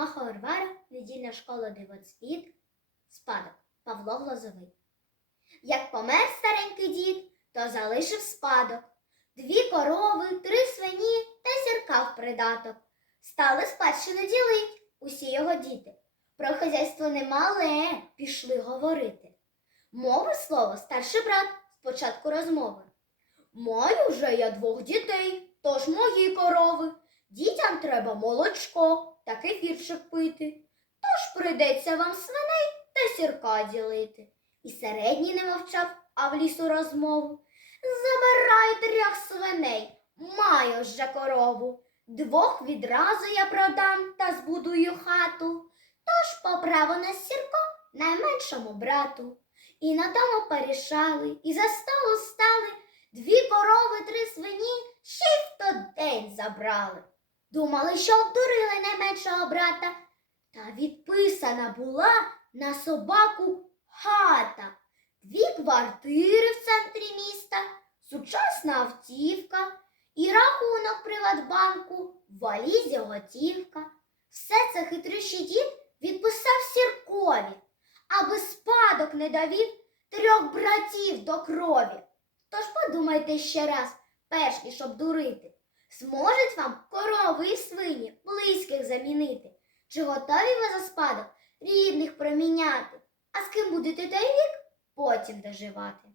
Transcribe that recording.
Маха Варвара, недільна школа дивоцвіт, спадок Павло Глозовий. Як помер старенький дід, то залишив спадок. Дві корови, три свині та сірка в придаток. Стали спадщину ділить усі його діти. Про хазяйство немале пішли говорити. Мовив слово старший брат спочатку розмови. Маю вже я двох дітей, тож мої корови. Дітям треба молочко та кефірчик пити. Тож прийдеться вам свиней та сірка ділити. І середній не мовчав, а в лісу розмову. Забирай трьох свиней, маю вже корову. Двох відразу я продам та збудую хату. Тож по праву на сірко найменшому брату. І на тому порішали, і за столу стали. Дві корови, три свині ще й день забрали. Думали, що обдурили найменшого брата. Та відписана була на собаку хата, дві квартири в центрі міста, сучасна автівка і рахунок Приватбанку, в валізі готівка. Все це хитрющий дід відписав сіркові, аби спадок не довів трьох братів до крові. Тож подумайте ще раз, перш ніж обдурити, зможуть вам корови і свині близьких замінити? Чи готові ви за спадок рідних проміняти? А з ким будете той вік потім доживати?